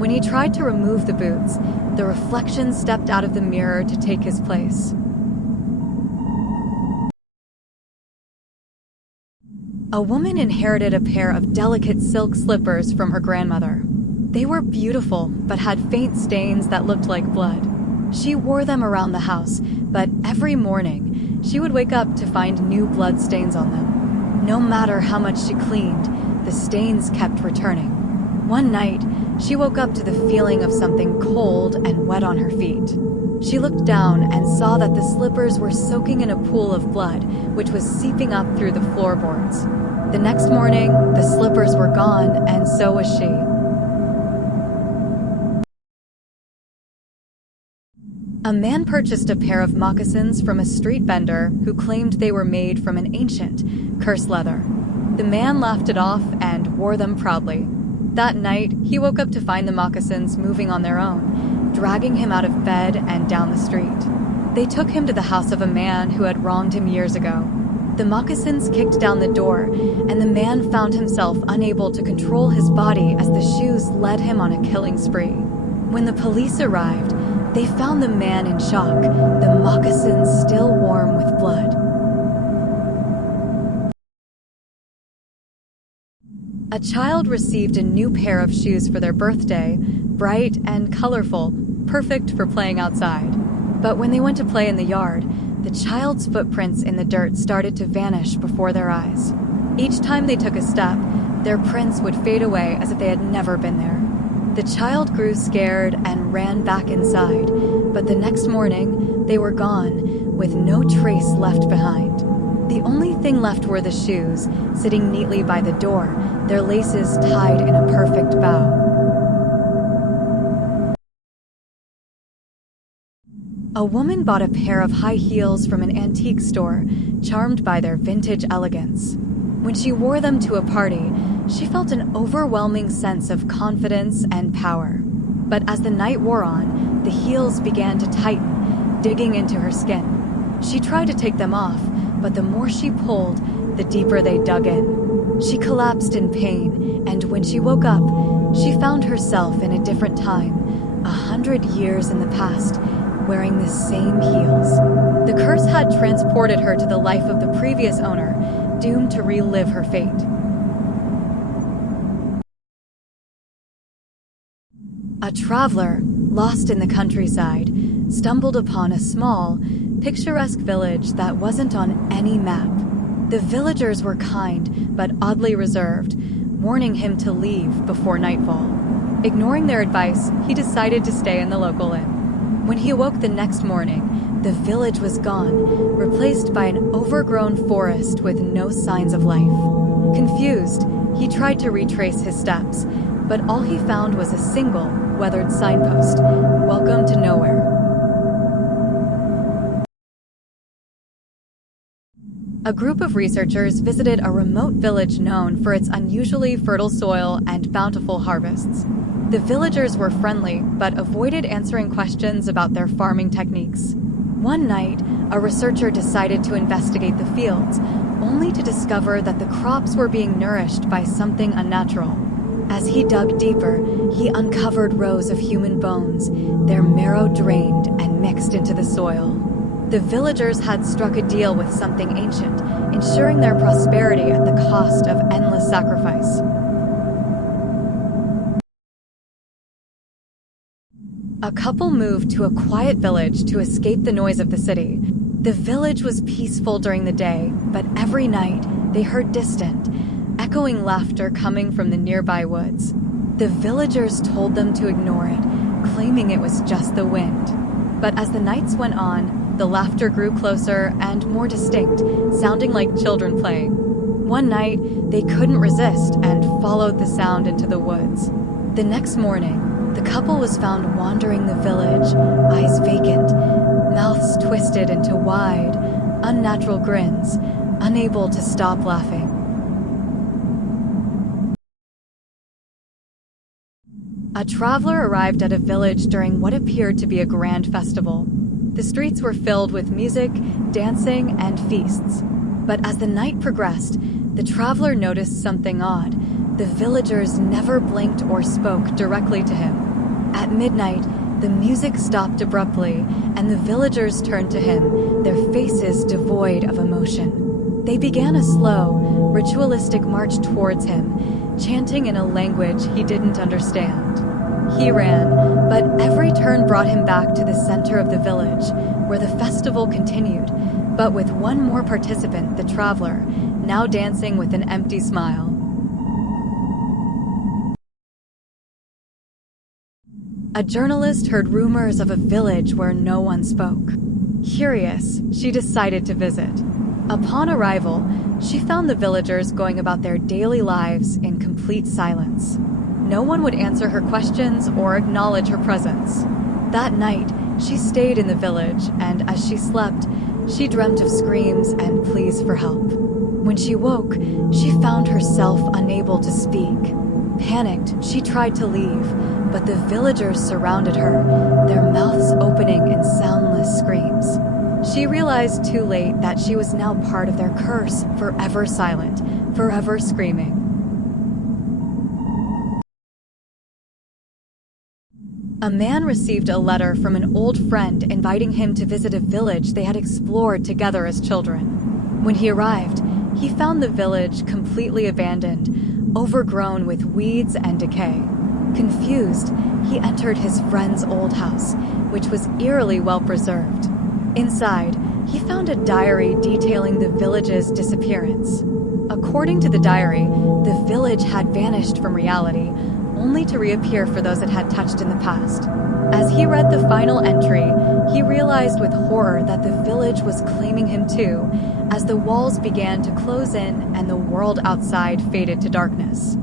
When he tried to remove the boots, the reflection stepped out of the mirror to take his place. A woman inherited a pair of delicate silk slippers from her grandmother. They were beautiful, but had faint stains that looked like blood. She wore them around the house, but every morning, she would wake up to find new blood stains on them. No matter how much she cleaned, the stains kept returning. One night, she woke up to the feeling of something cold and wet on her feet. She looked down and saw that the slippers were soaking in a pool of blood, which was seeping up through the floorboards. The next morning, the slippers were gone, and so was she. A man purchased a pair of moccasins from a street vendor who claimed they were made from an ancient, cursed leather. The man laughed it off and wore them proudly. That night, he woke up to find the moccasins moving on their own, dragging him out of bed and down the street. They took him to the house of a man who had wronged him years ago. The moccasins kicked down the door, and the man found himself unable to control his body as the shoes led him on a killing spree. When the police arrived, they found the man in shock, the moccasins still warm with blood. A child received a new pair of shoes for their birthday, bright and colorful, perfect for playing outside. But when they went to play in the yard, the child's footprints in the dirt started to vanish before their eyes. Each time they took a step, their prints would fade away as if they had never been there. The child grew scared and ran back inside, but the next morning, they were gone, with no trace left behind. The only thing left were the shoes, sitting neatly by the door, their laces tied in a perfect bow. A woman bought a pair of high heels from an antique store, charmed by their vintage elegance. When she wore them to a party, she felt an overwhelming sense of confidence and power. But as the night wore on, the heels began to tighten, digging into her skin. She tried to take them off, but the more she pulled, the deeper they dug in. She collapsed in pain, and when she woke up, she found herself in a different time, 100 years in the past, wearing the same heels. The curse had transported her to the life of the previous owner, doomed to relive her fate. A traveler, lost in the countryside, stumbled upon a small, picturesque village that wasn't on any map. The villagers were kind, but oddly reserved, warning him to leave before nightfall. Ignoring their advice, he decided to stay in the local inn. When he awoke the next morning, the village was gone, replaced by an overgrown forest with no signs of life. Confused, he tried to retrace his steps, but all he found was a single, weathered signpost, "Welcome to nowhere." A group of researchers visited a remote village known for its unusually fertile soil and bountiful harvests. The villagers were friendly, but avoided answering questions about their farming techniques. One night, a researcher decided to investigate the fields, only to discover that the crops were being nourished by something unnatural. As he dug deeper, he uncovered rows of human bones, their marrow drained and mixed into the soil. The villagers had struck a deal with something ancient, ensuring their prosperity at the cost of endless sacrifice. A couple moved to a quiet village to escape the noise of the city. The village was peaceful during the day, but every night they heard distant, echoing laughter coming from the nearby woods. The villagers told them to ignore it, claiming it was just the wind. But as the nights went on, the laughter grew closer and more distinct, sounding like children playing. One night, they couldn't resist and followed the sound into the woods. The next morning, the couple was found wandering the village, eyes vacant, mouths twisted into wide, unnatural grins, unable to stop laughing. A traveler arrived at a village during what appeared to be a grand festival. The streets were filled with music, dancing, and feasts. But as the night progressed, the traveler noticed something odd. The villagers never blinked or spoke directly to him. At midnight, the music stopped abruptly, and the villagers turned to him, their faces devoid of emotion. They began a slow, ritualistic march towards him, chanting in a language he didn't understand. He ran, but every turn brought him back to the center of the village, where the festival continued, but with one more participant, the traveler, now dancing with an empty smile. A journalist heard rumors of a village where no one spoke. Curious, she decided to visit. Upon arrival, she found the villagers going about their daily lives in complete silence. No one would answer her questions or acknowledge her presence. That night, she stayed in the village, and as she slept, she dreamt of screams and pleas for help. When she woke, she found herself unable to speak. Panicked, she tried to leave, but the villagers surrounded her, their mouths opening in soundless screams. She realized too late that she was now part of their curse, forever silent, forever screaming. A man received a letter from an old friend inviting him to visit a village they had explored together as children. When he arrived, he found the village completely abandoned, overgrown with weeds and decay. Confused, he entered his friend's old house, which was eerily well preserved. Inside, he found a diary detailing the village's disappearance. According to the diary, the village had vanished from reality, only to reappear for those it had touched in the past. As he read the final entry, he realized with horror that the village was claiming him too, as the walls began to close in and the world outside faded to darkness.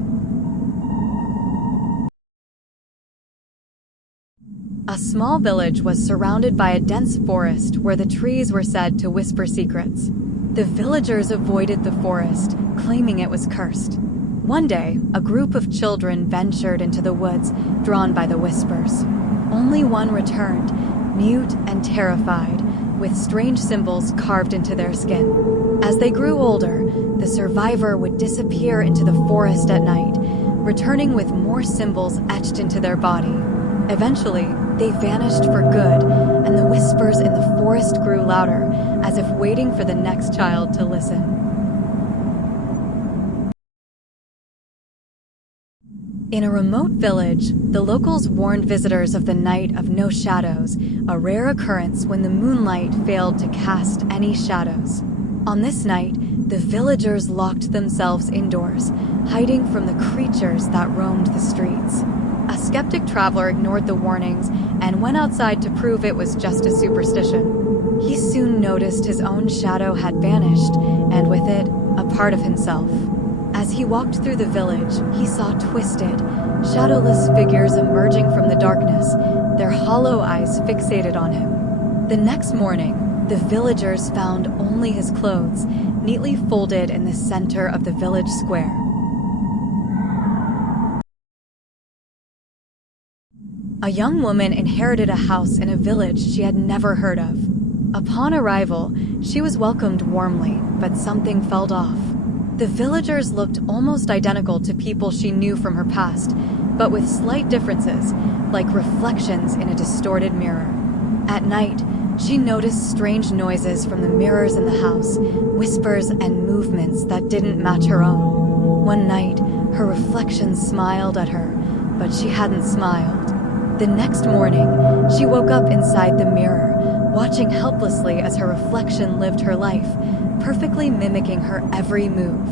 A small village was surrounded by a dense forest where the trees were said to whisper secrets. The villagers avoided the forest, claiming it was cursed. One day, a group of children ventured into the woods, drawn by the whispers. Only one returned, mute and terrified, with strange symbols carved into their skin. As they grew older, the survivor would disappear into the forest at night, returning with more symbols etched into their body. Eventually, they vanished for good, and the whispers in the forest grew louder, as if waiting for the next child to listen. In a remote village, the locals warned visitors of the night of no shadows, a rare occurrence when the moonlight failed to cast any shadows. On this night, the villagers locked themselves indoors, hiding from the creatures that roamed the streets. A skeptic traveler ignored the warnings and went outside to prove it was just a superstition. He soon noticed his own shadow had vanished, and with it, a part of himself. As he walked through the village, he saw twisted, shadowless figures emerging from the darkness, their hollow eyes fixated on him. The next morning, the villagers found only his clothes, neatly folded in the center of the village square. A young woman inherited a house in a village she had never heard of. Upon arrival, she was welcomed warmly, but something felt off. The villagers looked almost identical to people she knew from her past, but with slight differences, like reflections in a distorted mirror. At night, she noticed strange noises from the mirrors in the house, whispers and movements that didn't match her own. One night, her reflection smiled at her, but she hadn't smiled. The next morning, she woke up inside the mirror, watching helplessly as her reflection lived her life, perfectly mimicking her every move.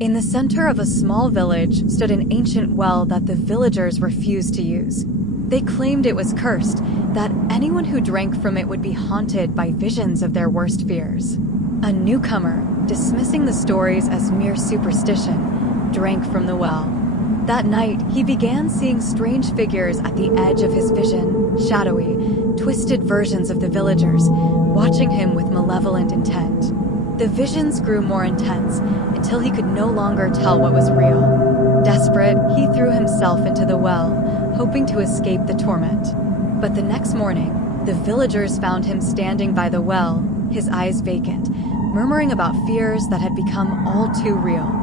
In the center of a small village stood an ancient well that the villagers refused to use. They claimed it was cursed, that anyone who drank from it would be haunted by visions of their worst fears. A newcomer, dismissing the stories as mere superstition, drank from the well. That night, he began seeing strange figures at the edge of his vision, shadowy, twisted versions of the villagers, watching him with malevolent intent. The visions grew more intense until he could no longer tell what was real. Desperate, he threw himself into the well, hoping to escape the torment. But the next morning, the villagers found him standing by the well, his eyes vacant, murmuring about fears that had become all too real.